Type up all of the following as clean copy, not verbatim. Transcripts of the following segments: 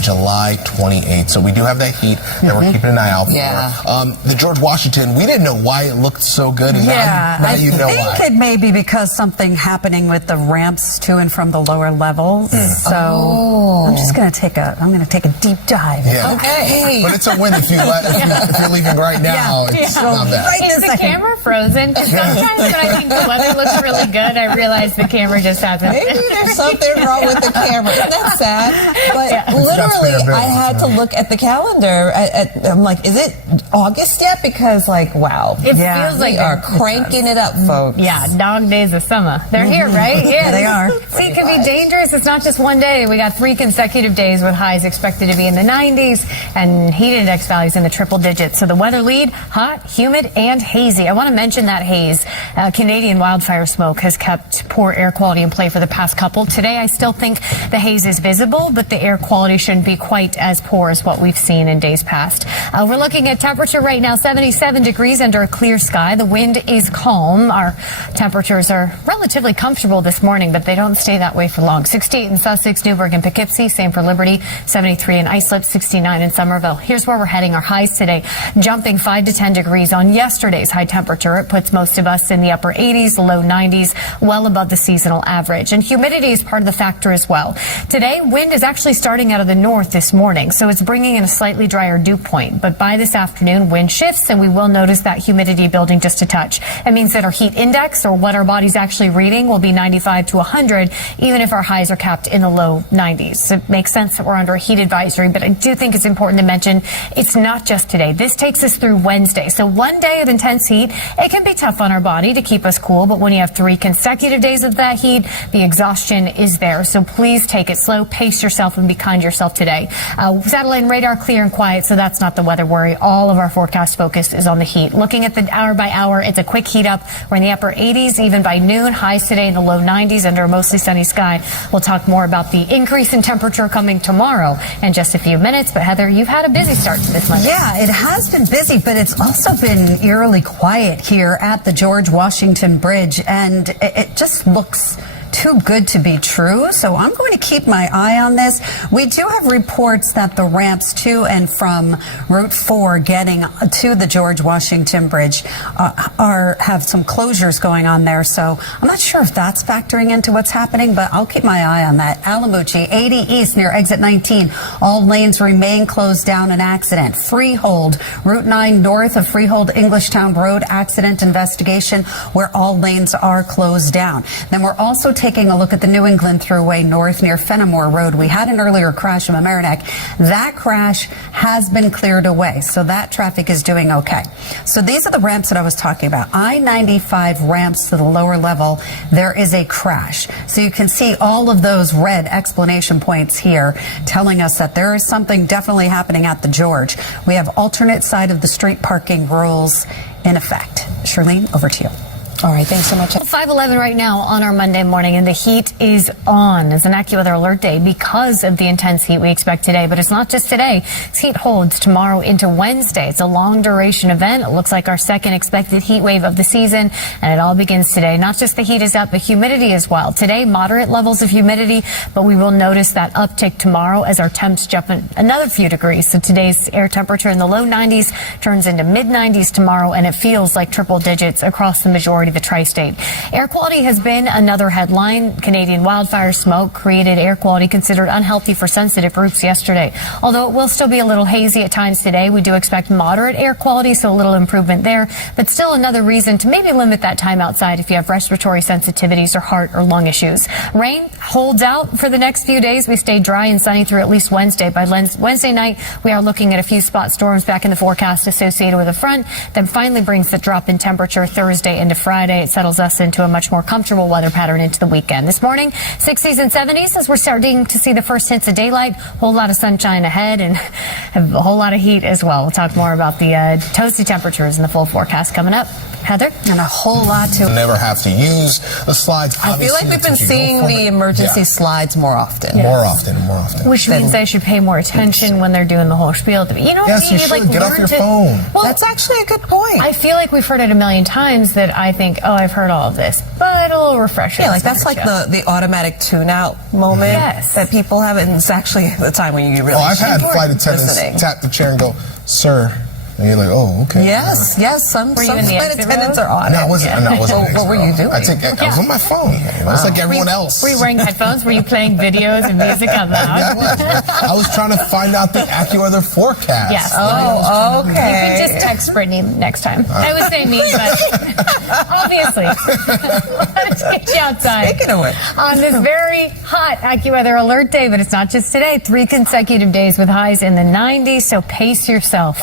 July 28th. So we do have that heat that we're keeping an eye out for. The George Washington, we didn't know why it looked so good. And now you know why. I think it may be because something happening with the ramps to and from the lower levels. So I'm just going to take a deep dive. Yeah. Okay. But it's a win if you're leaving right now. It's not bad. Is the camera frozen? Because sometimes when I think the weather looks really good, I realize the camera just hasn't. Maybe there's something wrong with the camera. Isn't that sad? But literally, I had to look at the calendar. I'm like, is it August yet? Because, like, wow. It feels like we are cranking it up, folks. Yeah, dog days of summer. They're here, right? Yeah, they are. See, it can be dangerous. It's not just one day. We got 3 consecutive days with highs expected to be in the 90s and heat index values in the triple digits. So the weather lead, hot, humid, and hazy. I want to mention that haze. Canadian wildfire smoke has kept poor air quality in play for the past couple. Today, I still think the haze is visible, but the air quality shouldn't be quite as poor as what we've seen in days past. We're looking at temperature right now, 77 degrees under a clear sky. The wind is calm. Our temperatures are relatively comfortable this morning, but they don't stay that way for long. 68 in Sussex, Newburgh, and Poughkeepsie. Same for Liberty. 73 in Islip, 69 in Somerville. Here's where we're heading. Our highs today jumping 5 to 10 degrees on yesterday's high temperature. It puts most of us in the upper 80s, low 90s, well above the seasonal average. And humidity is part of the factor as well. Today, wind is actually starting out of the north this morning, so it's bringing in a slightly drier dew point. But by this afternoon, wind shifts, and we will notice that humidity building just a touch. It means that our heat index, or what our body's actually reading, will be 95 to 100, even if our highs are capped in the low 90s. It makes sense that we're under a heat advisory, but I do think it's important to mention it's not just today. This takes us through Wednesday. So one day of intense heat, it can be tough on our body to keep us cool, but when you have 3 consecutive days of that heat, the exhaustion is there. So please take it slow, pace yourself, and be kind to yourself today. Satellite and radar clear and quiet, so that's not the weather worry. All of our forecast focus is on the heat. Looking at the hour by hour, it's a quick heat up. We're in the upper 80s, even by noon. Highs today in the low 90s under a mostly sunny sky. We'll talk more about the increase in temperature coming tomorrow in just a few minutes. But Heather, you've had a busy start to this Monday. Yeah, it has been busy, but it's also been eerily quiet here at the George Washington Bridge, and it just looks too good to be true, so I'm going to keep my eye on this. We do have reports that the ramps to and from Route 4 getting to the George Washington Bridge have some closures going on there, so I'm not sure if that's factoring into what's happening, but I'll keep my eye on that. Alamucci, 80 East near exit 19. All lanes remain closed down, an accident. Freehold, Route 9 north of Freehold Englishtown Road, accident investigation where all lanes are closed down. Then we're also taking a look at the New England Thruway north near Fenimore Road. We had an earlier crash in Mamaroneck. That crash has been cleared away, so that traffic is doing okay. So these are the ramps that I was talking about. I-95 ramps to the lower level, there is a crash. So you can see all of those red explanation points here telling us that there is something definitely happening at the George. We have alternate side of the street parking rules in effect. Charlene, over to you. All right, thanks so much. 5:11 right now on our Monday morning, and the heat is on. It's an AccuWeather alert day because of the intense heat we expect today. But it's not just today. This heat holds tomorrow into Wednesday. It's a long duration event. It looks like our second expected heat wave of the season, and it all begins today. Not just the heat is up, but humidity as well. Today, moderate levels of humidity, but we will notice that uptick tomorrow as our temps jump another few degrees. So today's air temperature in the low 90s turns into mid 90s tomorrow, and it feels like triple digits across the majority of the tri-state. Air quality has been another headline. Canadian wildfire smoke created air quality considered unhealthy for sensitive groups yesterday. Although it will still be a little hazy at times today, we do expect moderate air quality, so a little improvement there, but still another reason to maybe limit that time outside if you have respiratory sensitivities or heart or lung issues. Rain holds out for the next few days. We stay dry and sunny through at least Wednesday. By Wednesday night, we are looking at a few spot storms back in the forecast associated with a front that finally brings the drop in temperature Thursday into Friday. It settles us into a much more comfortable weather pattern into the weekend. This morning, 60s and 70s as we're starting to see the first hints of daylight. A whole lot of sunshine ahead and a whole lot of heat as well. We'll talk more about the toasty temperatures in the full forecast coming up. Heather? And a whole lot to never have to use the slides. I feel like we've been seeing the emergency slides more often. More often. Which means they should pay more attention when they're doing the whole spiel. You know what I mean? You should. Like, get off your phone. Well, that's actually a good point. I feel like we've heard it a million times that I think, oh, I've heard all of this. But little refreshing. Yeah, like that's like the automatic tune-out moment that people have, and it's actually the time when you really. I've had flight attendants tap the chair and go, "Sir." And you're like, oh, okay. Yes. Some flight attendants are on. No, I wasn't. What were you doing? I was on my phone. I was like everyone else. Were you wearing headphones? Were you playing videos and music out loud? I was trying to find out the AccuWeather forecast. Yes. Oh, okay. You could just text Brittany next time. I would say me, but obviously. Let's get you outside. Speaking of which. On this very hot AccuWeather alert day, but it's not just today. 3 consecutive days with highs in the 90s, so pace yourself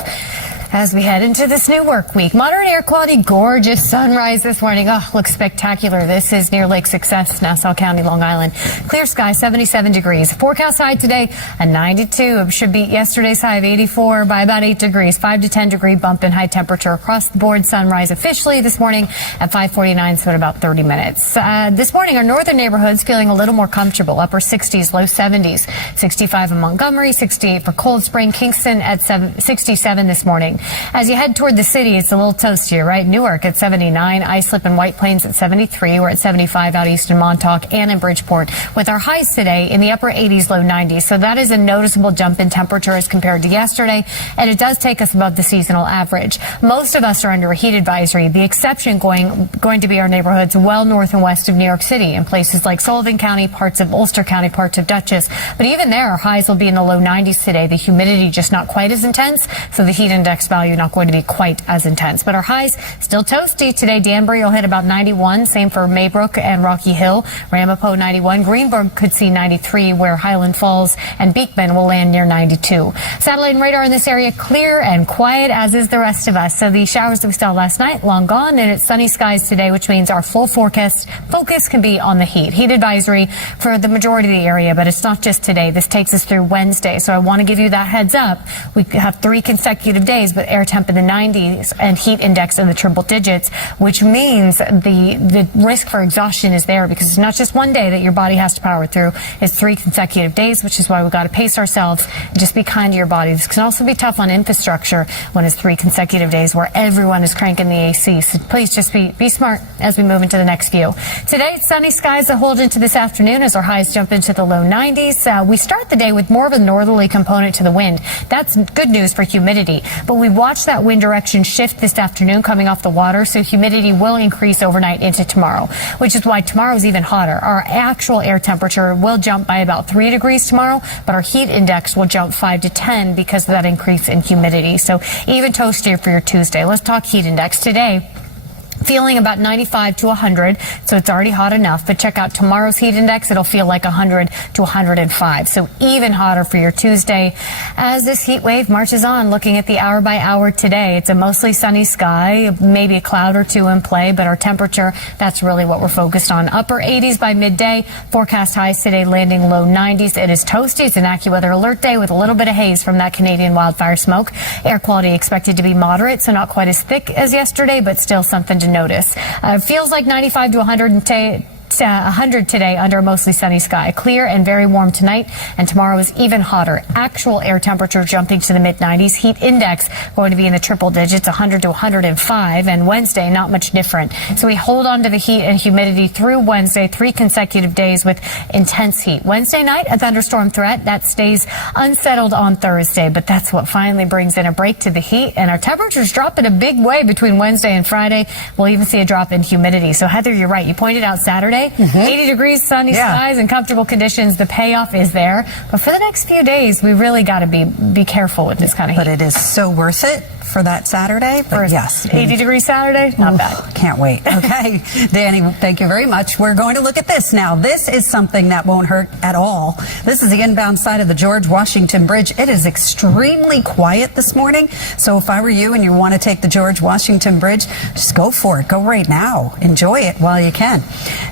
as we head into this new work week. Moderate air quality, gorgeous sunrise this morning. Oh, looks spectacular. This is near Lake Success, Nassau County, Long Island. Clear sky, 77 degrees. Forecast high today, a 92. It should beat yesterday's high of 84 by about 8 degrees. 5 to 10 degree bump in high temperature across the board. Sunrise officially this morning at 5:49, so in about 30 minutes. This morning, our northern neighborhoods feeling a little more comfortable. Upper 60s, low 70s. 65 in Montgomery, 68 for Cold Spring. Kingston at 67 this morning. As you head toward the city, it's a little toastier, right? Newark at 79, Islip and White Plains at 73. We're at 75 out east in Montauk and in Bridgeport, with our highs today in the upper 80s, low 90s. So that is a noticeable jump in temperature as compared to yesterday, and it does take us above the seasonal average. Most of us are under a heat advisory. The exception going to be our neighborhoods well north and west of New York City, in places like Sullivan County, parts of Ulster County, parts of Dutchess. But even there, our highs will be in the low 90s today. The humidity just not quite as intense, so the heat index value not going to be quite as intense. But our highs still toasty today. Danbury will hit about 91. Same for Maybrook and Rocky Hill. Ramapo 91. Greenberg could see 93, where Highland Falls and Beekman will land near 92. Satellite and radar in this area clear and quiet, as is the rest of us. So the showers that we saw last night, long gone, and it's sunny skies today, which means our full forecast focus can be on the heat. Heat advisory for the majority of the area, but it's not just today. This takes us through Wednesday. So I want to give you that heads up. We have 3 consecutive days with air temp in the 90s and heat index in the triple digits, which means the risk for exhaustion is there, because it's not just one day that your body has to power through. It's 3 consecutive days, which is why we've got to pace ourselves and just be kind to your body. This can also be tough on infrastructure when it's 3 consecutive days where everyone is cranking the AC. So please just be smart as we move into the next few. Today, sunny skies that hold into this afternoon as our highs jump into the low 90s. We start the day with more of a northerly component to the wind. That's good news for humidity, but we watch that wind direction shift this afternoon coming off the water, so humidity will increase overnight into tomorrow, which is why tomorrow is even hotter. Our actual air temperature will jump by about 3 degrees tomorrow, but our heat index will jump 5 to 10 because of that increase in humidity. So even toastier for your Tuesday. Let's talk heat index today. Feeling about 95 to 100, so it's already hot enough. But check out tomorrow's heat index. It'll feel like 100 to 105, so even hotter for your Tuesday. As this heat wave marches on, looking at the hour by hour today, it's a mostly sunny sky, maybe a cloud or two in play, but our temperature, that's really what we're focused on. Upper 80s by midday. Forecast highs today landing low 90s. It is toasty. It's an AccuWeather alert day with a little bit of haze from that Canadian wildfire smoke. Air quality expected to be moderate, so not quite as thick as yesterday, but still something to notice. Feels like 95 to 100 today under a mostly sunny sky. Clear and very warm tonight, and tomorrow is even hotter. Actual air temperature jumping to the mid-90s. Heat index going to be in the triple digits, 100 to 105, and Wednesday not much different. So we hold on to the heat and humidity through Wednesday, 3 consecutive days with intense heat. Wednesday night, a thunderstorm threat. That stays unsettled on Thursday, but that's what finally brings in a break to the heat, and our temperatures drop in a big way between Wednesday and Friday. We'll even see a drop in humidity. So Heather, you're right. You pointed out Saturday. 80 degrees, sunny skies, and comfortable conditions. The payoff is there. But for the next few days, we really got to be careful with this kind of heat. But it is so worth it for that Saturday. Yes. 80 degree Saturday, not bad. Can't wait. Okay. Dani, thank you very much. We're going to look at this now. This is something that won't hurt at all. This is the inbound side of the George Washington Bridge. It is extremely quiet this morning. So if I were you and you want to take the George Washington Bridge, just go for it. Go right now. Enjoy it while you can.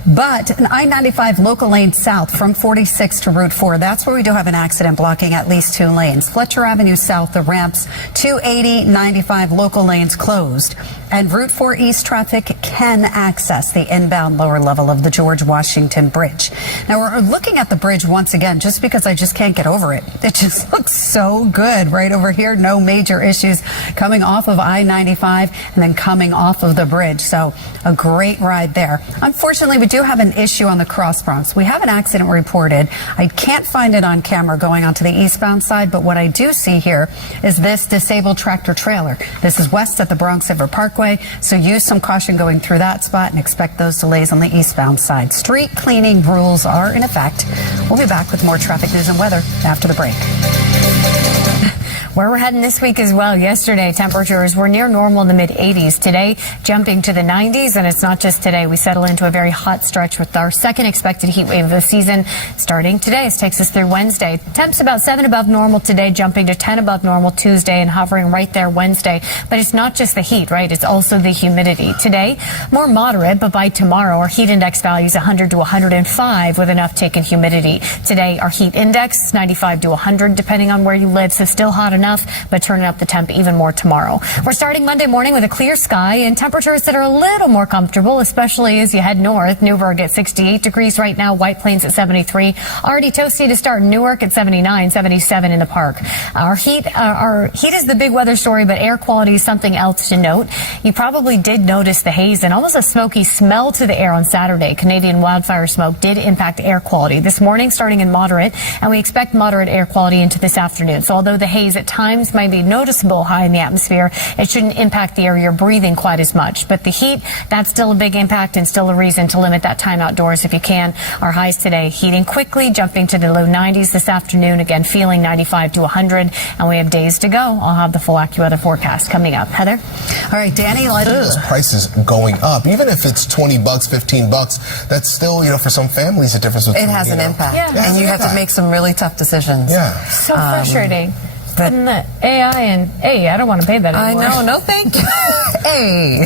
But an I-95 local lane south from 46 to Route 4, that's where we do have an accident blocking at least 2 lanes. Fletcher Avenue south, the ramps 280, I-95 local lanes closed, and Route 4 East traffic can access the inbound lower level of the George Washington Bridge. Now, we're looking at the bridge once again just because I just can't get over it. It just looks so good right over here. No major issues coming off of I-95 and then coming off of the bridge. So a great ride there. Unfortunately, we do have an issue on the Cross Bronx. We have an accident reported. I can't find it on camera going onto the eastbound side, but what I do see here is this disabled tractor trailer. This is west at the Bronx River Parkway, so use some caution going through that spot and expect those delays on the eastbound side. Street cleaning rules are in effect. We'll be back with more traffic news and weather after the break. Where we're heading this week as well. Yesterday, temperatures were near normal in the mid-80s. Today, jumping to the 90s, and it's not just today. We settle into a very hot stretch with our second expected heat wave of the season starting today. This takes us through Wednesday. Temps about 7 above normal today, jumping to 10 above normal Tuesday, and hovering right there Wednesday. But it's not just the heat, right? It's also the humidity. Today, more moderate, but by tomorrow, our heat index value is 100 to 105 with an uptick in humidity. Today, our heat index is 95 to 100, depending on where you live, so still hot enough, but turning up the temp even more tomorrow. We're starting Monday morning with a clear sky and temperatures that are a little more comfortable, especially as you head north. Newburgh at 68 degrees right now, White Plains at 73. Already toasty to start in Newark at 79, 77 in the park. Our heat is the big weather story, but air quality is something else to note. You probably did notice the haze and almost a smoky smell to the air on Saturday. Canadian wildfire smoke did impact air quality. This morning starting in moderate, and we expect moderate air quality into this afternoon. So although the haze at times might be noticeable high in the atmosphere, it shouldn't impact the air you're breathing quite as much. But the heat, that's still a big impact and still a reason to limit that time outdoors if you can. Our highs today heating quickly, jumping to the low 90s this afternoon, again feeling 95 to 100, and we have days to go. I'll have the full AccuWeather forecast coming up. Heather? All right, Danny. Those prices going up, even if it's $20, $15, that's still, for some families a difference. It has an impact. Yeah. And you have to make some really tough decisions. Yeah. So frustrating. And the AI and, hey, I don't want to pay that anymore. I know, no thank you. Hey.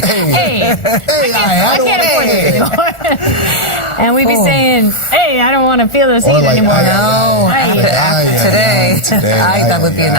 I can't afford it anymore. And we'd be saying, hey, I don't want to feel this heat anymore. No, after today, that would be an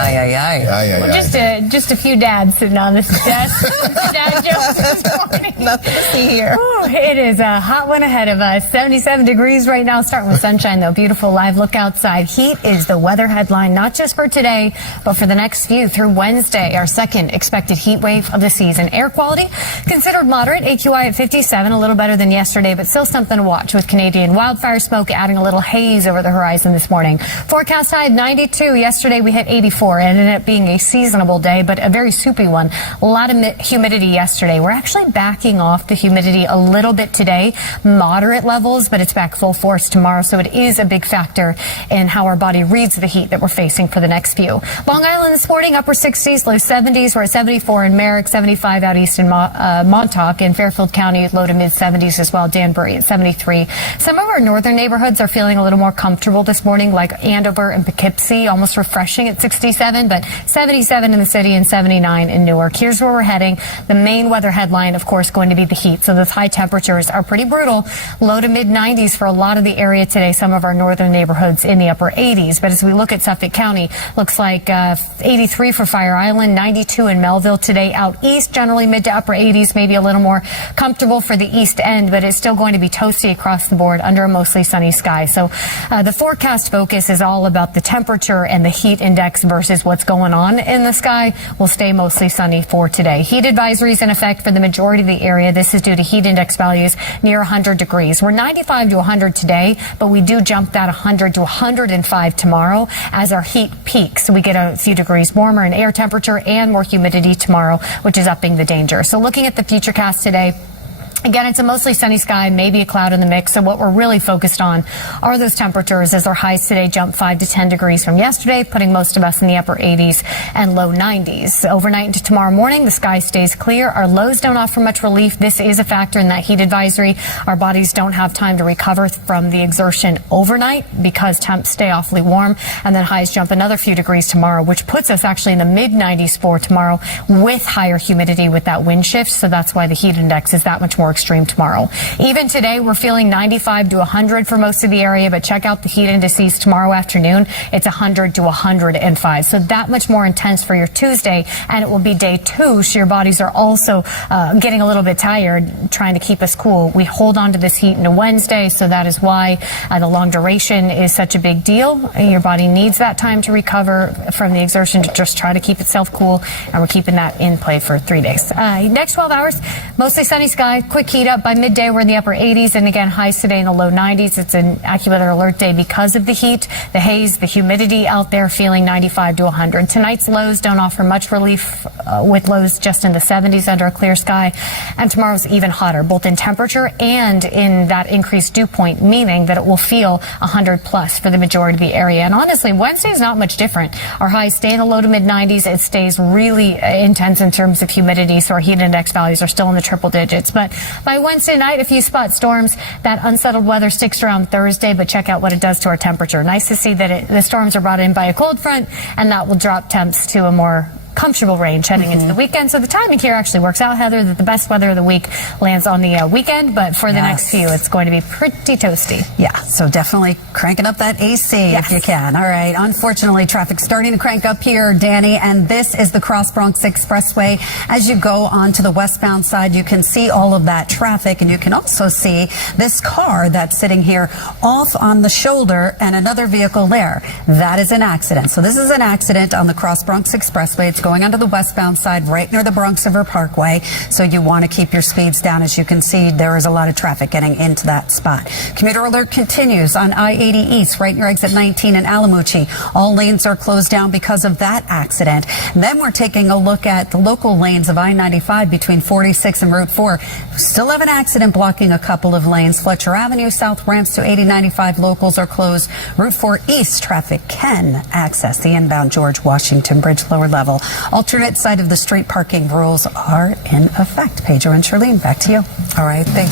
Well, just a few dads sitting on this desk. Dad jokes this morning. Nothing to see here. Ooh, it is a hot one ahead of us. 77 degrees right now, starting with sunshine, though. Beautiful live look outside. Heat is the weather headline, not just for today, but for the next few through Wednesday, our second expected heat wave of the season. Air quality considered moderate, AQI at 57, a little better than yesterday, but still something to watch with Canadian wildfire smoke adding a little haze over the horizon this morning. Forecast high at 92. Yesterday we hit 84. It ended up being a seasonable day, but a very soupy one. A lot of humidity yesterday. We're actually backing off the humidity a little bit today. Moderate levels, but it's back full force tomorrow, so it is a big factor in how our body reads the heat that we're facing for the next few. Long Island this morning, upper 60s, low 70s. We're at 74 in Merrick, 75 out east in Montauk, in Fairfield County, low to mid 70s as well. Danbury at 73. Some of our northern neighborhoods are feeling a little more comfortable this morning, like Andover and Poughkeepsie, almost refreshing at 67, but 77 in the city and 79 in Newark. Here's where we're heading. The main weather headline, of course, going to be the heat. So those high temperatures are pretty brutal. Low to mid 90s for a lot of the area today. Some of our northern neighborhoods in the upper 80s. But as we look at Suffolk County, looks like 83 for Fire Island, 92 in Melville today. Out east, generally mid to upper 80s, maybe a little more comfortable for the east end, but it's still going to be toasty across the board under a mostly sunny sky. So the forecast focus is all about the temperature and the heat index versus what's going on in the sky. Will stay mostly sunny for today. Heat advisories in effect for the majority of the area. This is due to heat index values near 100 degrees. We're 95 to 100 today, but we do jump that 100 to 105 tomorrow as our heat peaks. So we get a few degrees warmer in air temperature and more humidity tomorrow, which is upping the danger. So looking at the Futurecast today, again, it's a mostly sunny sky, maybe a cloud in the mix. So what we're really focused on are those temperatures as our highs today jump 5 to 10 degrees from yesterday, putting most of us in the upper 80s and low 90s. Overnight into tomorrow morning, the sky stays clear. Our lows don't offer much relief. This is a factor in that heat advisory. Our bodies don't have time to recover from the exertion overnight because temps stay awfully warm, and then highs jump another few degrees tomorrow, which puts us actually in the mid 90s for tomorrow with higher humidity with that wind shift. So that's why the heat index is that much more extreme tomorrow. Even today, we're feeling 95 to 100 for most of the area, but check out the heat indices tomorrow afternoon. It's 100 to 105. So that much more intense for your Tuesday, and it will be day 2. So your bodies are also getting a little bit tired, trying to keep us cool. We hold on to this heat into Wednesday, so that is why the long duration is such a big deal. Your body needs that time to recover from the exertion to just try to keep itself cool, and we're keeping that in play for 3 days. Next 12 hours, mostly sunny sky, quick heat up. By midday, we're in the upper 80s, and again, highs today in the low 90s. It's an AccuWeather alert day because of the heat, the haze, the humidity out there, feeling 95 to 100. Tonight's lows don't offer much relief, with lows just in the 70s under a clear sky, and tomorrow's even hotter, both in temperature and in that increased dew point, meaning that it will feel 100 plus for the majority of the area. And honestly, Wednesday's not much different. Our highs stay in the low to mid 90s. It stays really intense in terms of humidity, so our heat index values are still in the triple digits. But by Wednesday night, a few spot storms. That unsettled weather sticks around Thursday, but check out what it does to our temperature. Nice to see that the storms are brought in by a cold front, and that will drop temps to a more comfortable range heading into the weekend. So the timing here actually works out, Heather, that the best weather of the week lands on the weekend, but for the next few, it's going to be pretty toasty. Yeah, so definitely cranking up that AC if you can. All right, unfortunately, traffic's starting to crank up here, Danny, and this is the Cross Bronx Expressway. As you go onto the westbound side, you can see all of that traffic, and you can also see this car that's sitting here off on the shoulder and another vehicle there. That is an accident. So this is an accident on the Cross Bronx Expressway. It's going onto the westbound side right near the Bronx River Parkway, so you want to keep your speeds down. As you can see, there is a lot of traffic getting into that spot. Commuter alert continues on I-80 East right near exit 19 in Alamucci. All lanes are closed down because of that accident. And then we're taking a look at the local lanes of I-95 between 46 and Route 4. Still have an accident blocking a couple of lanes. Fletcher Avenue south ramps to 80-95 locals are closed. Route 4 East traffic can access the inbound George Washington Bridge lower level. Alternate side of the street parking rules are in effect. Pedro and Charlene, back to you. All right, thanks.